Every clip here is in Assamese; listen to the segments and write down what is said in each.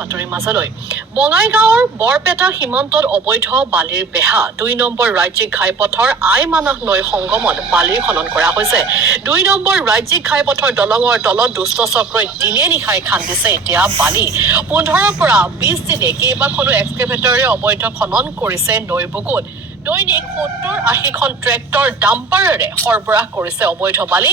বাতৰি মাজলৈ বঙাইগাঁৱৰ বৰপেটা সীমান্তত অবৈধ বালিৰ বেহা ২ নম্বৰ ৰাজ্যিক ঘাইপথৰ আইমানাহ নৈ সংগমত বালিৰ খনন কৰা হৈছে। ২ নম্বৰ ৰাজ্যিক ঘাইপথৰ দলঙৰ তলত দুষ্ট চক্ৰই দিনে নিশাই খান্দিছে এতিয়া বালি। ১৫ৰ পৰা ২০ দিনে কেইবাখনো এক্সকেভেটৰে অবৈধ খনন কৰিছে নৈৰ বুকুত। দৈনিক ৭০-৮০খন ট্ৰেক্টৰ ডাম্পাৰেৰে সৰবৰাহ কৰিছে অবৈধ বালি।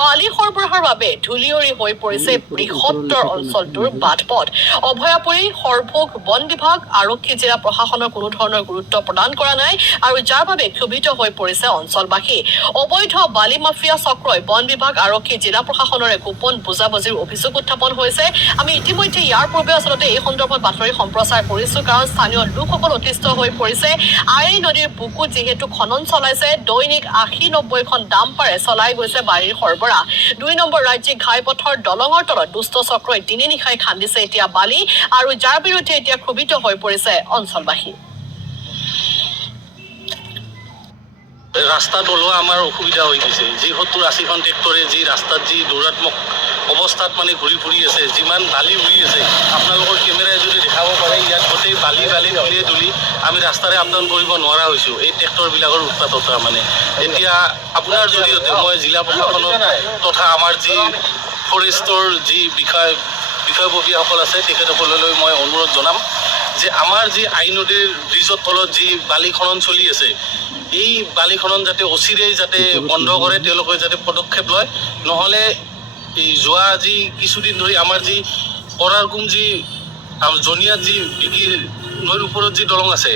বালি সৰবৰাহৰ বাবে ধূলিয়ৰি হৈ পৰিছে বৃহত্তৰ অঞ্চলটোৰ বাটপথ। অভয়াপুৰী, সৰভোগ, বন বিভাগ, আৰক্ষী, জিলা প্ৰশাসনৰ কোনো ধৰণৰ গুৰুত্ব প্ৰদান কৰা নাই আৰু যাৰ বাবে ক্ষোভিত হৈ পৰিছে অঞ্চলবাসী। অবৈধ বালি মাফিয়া চক্ৰই বন বিভাগ, আৰক্ষী, জিলা প্ৰশাসনৰে গোপন বুজাবুজিৰ অভিযোগ উত্থাপন হৈছে। আমি ইতিমধ্যে ইয়াৰ পূৰ্বে আচলতে এই সন্দৰ্ভত বাতৰি সম্প্ৰচাৰ কৰিছো, কাৰণ স্থানীয় লোকসকল অতিষ্ঠ হৈ পৰিছে। আই নদীৰ বুকুত যিহেতু খনন চলাইছে, দৈনিক ৮০-৯০খন ডাম্পাৰে চলাই গৈছে বালিৰ সৰবৰাহ। ২ নম্বৰ ৰাজ্যিক ঘাইপথৰ দলঙৰ তলত দুষ্ট চক্ৰই দিনে নিশাই খান্দিছে এতিয়া বালি আৰু যাৰ বিৰুদ্ধে এতিয়া ক্ষোভিত হৈ পৰিছে অঞ্চলবাসী। ৰাস্তাত ওলোৱা আমাৰ অসুবিধা হৈ গৈছে। যি ৭০-৮০খন ট্ৰেক্টৰে যি ৰাস্তাত যি দৌৰাত্মক অৱস্থাত মানে ঘূৰি ফুৰি আছে, যিমান বালি উৰি আছে, আপোনালোকৰ কেমেৰাই যদি দেখাব পাৰে, ইয়াত গোটেই বালি ধূলি আমি ৰাস্তাৰে আপ ডাউন কৰিব নোৱাৰা হৈছোঁ এই ট্ৰেক্টৰবিলাকৰ উৎপাতত। মানে এতিয়া আপোনাৰ জৰিয়তে মই জিলা প্ৰশাসনক তথা আমাৰ যি ফৰেষ্টৰ যি বিষয়ববীয়াসকল আছে তেখেতসকললৈ মই অনুৰোধ জনাম যে আমাৰ যি আই নদীৰ ব্ৰিজৰ তলত যি বালি খনন চলি আছে, এই বালি খনন যাতে অচিৰেই যাতে বন্ধ কৰে, তেওঁলোকে যাতে পদক্ষেপ লয়। নহ'লে এই যোৱা যি কিছুদিন ধৰি আমাৰ যি কৰাৰকুম যি জনিয়াত যি বিকিৰ নৈৰ ওপৰত যি দলং আছে,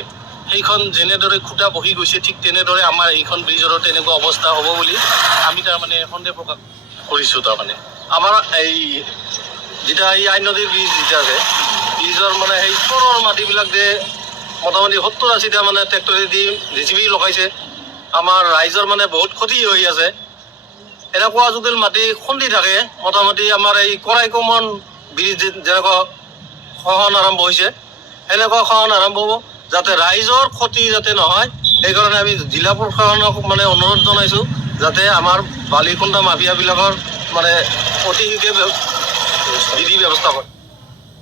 সেইখন যেনেদৰে খুটা বহি গৈছে, ঠিক তেনেদৰে আমাৰ এইখন ব্ৰিজৰো তেনেকুৱা অৱস্থা হ'ব বুলি আমি তাৰমানে সন্দেহ প্ৰকাশ কৰিছোঁ। তাৰমানে আমাৰ এই যেতিয়া এই আই নদীৰ ব্ৰিজ যেতিয়া আছে, ব্ৰিজৰ মানে সেই তলৰ মাটিবিলাক যে মোটামুটি ৭০-৮০টা মানে ট্ৰেক্টৰে দি JCB লগাইছে, আমাৰ ৰাইজৰ মানে বহুত ক্ষতি হৈ আছে। এনেকুৱা যদি মাটি খুন্দি থাকে, মোটামুটি আমাৰ এই কৰাইকমন ব্ৰিজ যেনেকুৱা খহন আৰম্ভ হৈছে, এনেকুৱা খহন আৰম্ভ হ'ব, যাতে ৰাইজৰ ক্ষতি যাতে নহয়, সেইকাৰণে আমি জিলা প্ৰশাসনক মানে অনুৰোধ জনাইছোঁ যাতে আমাৰ বালি খুন্দা মাফিয়াবিলাকৰ মানে অতি শীঘ্ৰে বিধি ব্যৱস্থা কৰে।